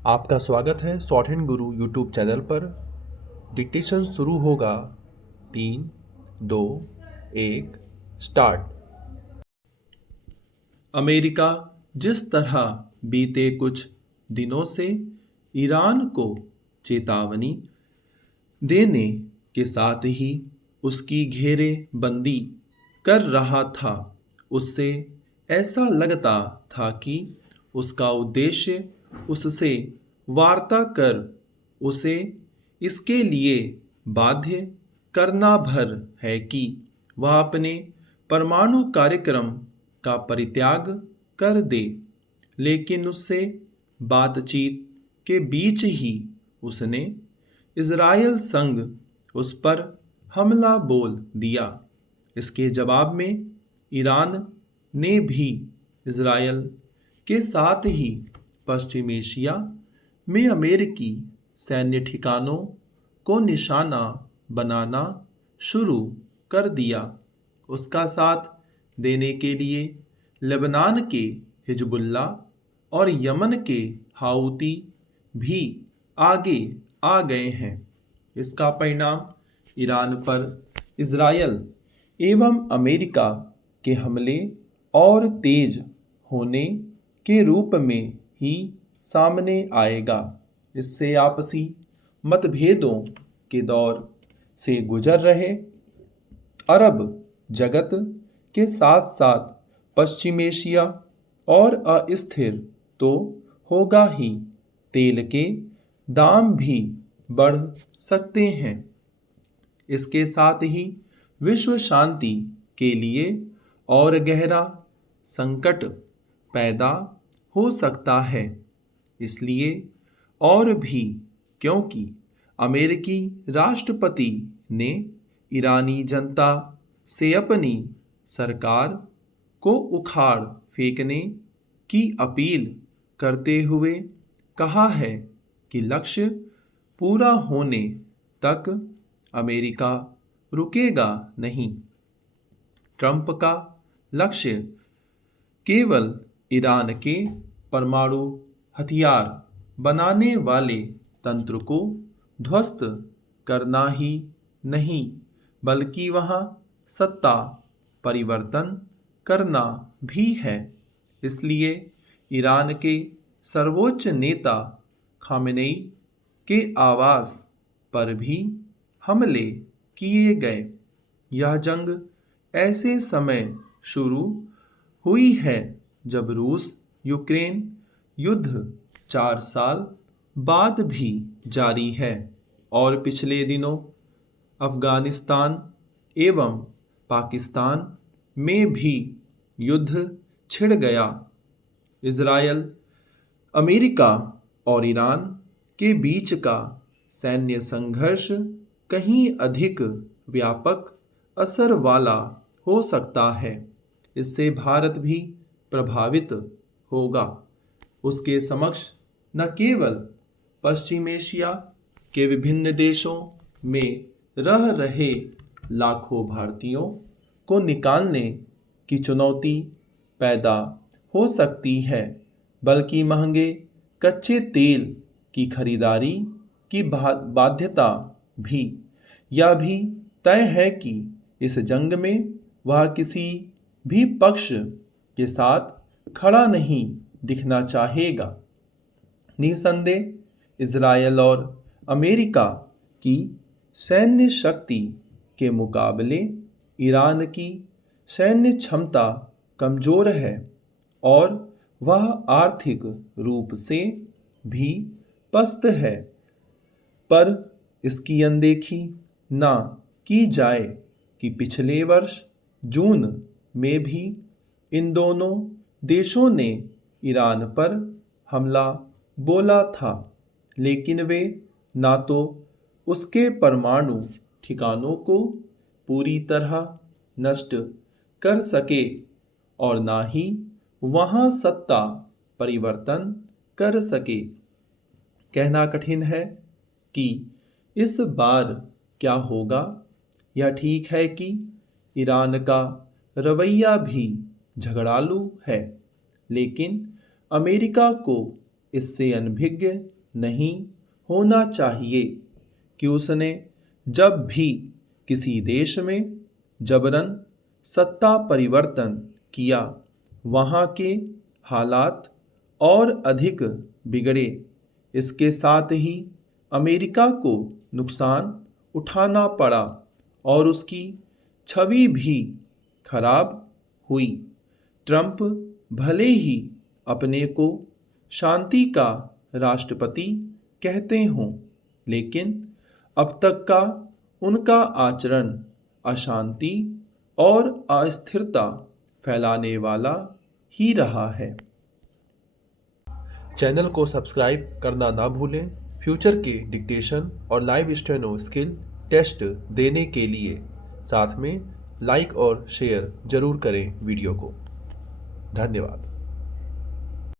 आपका स्वागत है शॉर्ट हैंड गुरु यूट्यूब चैनल पर। डिक्टेशन शुरू होगा। 3, 2, 1 स्टार्ट। अमेरिका जिस तरह बीते कुछ दिनों से ईरान को चेतावनी देने के साथ ही उसकी घेरेबंदी कर रहा था, उससे ऐसा लगता था कि उसका उद्देश्य उससे वार्ता कर उसे इसके लिए बाध्य करना भर है कि वह अपने परमाणु कार्यक्रम का परित्याग कर दे। लेकिन उससे बातचीत के बीच ही उसने इज़राइल संग उस पर हमला बोल दिया। इसके जवाब में ईरान ने भी इज़राइल के साथ ही पश्चिम एशिया में अमेरिकी सैन्य ठिकानों को निशाना बनाना शुरू कर दिया। उसका साथ देने के लिए लेबनान के हिजबुल्ला और यमन के हाउती भी आगे आ गए हैं। इसका परिणाम ईरान पर इज़राइल एवं अमेरिका के हमले और तेज होने के रूप में ही सामने आएगा। इससे आपसी मतभेदों के दौर से गुजर रहे अरब जगत के साथ साथ पश्चिम एशिया और अस्थिर तो होगा ही, तेल के दाम भी बढ़ सकते हैं। इसके साथ ही विश्व शांति के लिए और गहरा संकट पैदा हो सकता है। इसलिए और भी क्योंकि अमेरिकी राष्ट्रपति ने ईरानी जनता से अपनी सरकार को उखाड़ फेंकने की अपील करते हुए कहा है कि लक्ष्य पूरा होने तक अमेरिका रुकेगा नहीं। ट्रंप का लक्ष्य केवल ईरान के परमाणु हथियार बनाने वाले तंत्र को ध्वस्त करना ही नहीं, बल्कि वहां सत्ता परिवर्तन करना भी है। इसलिए ईरान के सर्वोच्च नेता खामेनेई के आवास पर भी हमले किए गए। यह जंग ऐसे समय शुरू हुई है जब रूस यूक्रेन युद्ध 4 साल बाद भी जारी है और पिछले दिनों अफगानिस्तान एवं पाकिस्तान में भी युद्ध छिड़ गया। इज़राइल, अमेरिका और ईरान के बीच का सैन्य संघर्ष कहीं अधिक व्यापक असर वाला हो सकता है। इससे भारत भी प्रभावित होगा। उसके समक्ष न केवल पश्चिम एशिया के विभिन्न देशों में रह रहे लाखों भारतीयों को निकालने की चुनौती पैदा हो सकती है, बल्कि महंगे कच्चे तेल की खरीदारी की बाध्यता भी। यह भी तय है कि इस जंग में वह किसी भी पक्ष के साथ खड़ा नहीं दिखना चाहेगा। निसंदेह इज़राइल और अमेरिका की सैन्य शक्ति के मुकाबले ईरान की सैन्य क्षमता कमजोर है और वह आर्थिक रूप से भी पस्त है। पर इसकी अनदेखी ना की जाए कि पिछले वर्ष जून में भी इन दोनों देशों ने ईरान पर हमला बोला था, लेकिन वे ना तो उसके परमाणु ठिकानों को पूरी तरह नष्ट कर सके और ना ही वहां सत्ता परिवर्तन कर सके। कहना कठिन है कि इस बार क्या होगा। यह ठीक है कि ईरान का रवैया भी झगड़ालू है, लेकिन अमेरिका को इससे अनभिज्ञ नहीं होना चाहिए कि उसने जब भी किसी देश में जबरन सत्ता परिवर्तन किया वहाँ के हालात और अधिक बिगड़े। इसके साथ ही अमेरिका को नुकसान उठाना पड़ा और उसकी छवि भी खराब हुई। ट्रंप भले ही अपने को शांति का राष्ट्रपति कहते हों, लेकिन अब तक का उनका आचरण अशांति और अस्थिरता फैलाने वाला ही रहा है। चैनल को सब्सक्राइब करना ना भूलें। फ्यूचर के डिक्टेशन और लाइव स्टेनो स्किल टेस्ट देने के लिए साथ में लाइक और शेयर जरूर करें वीडियो को। धन्यवाद।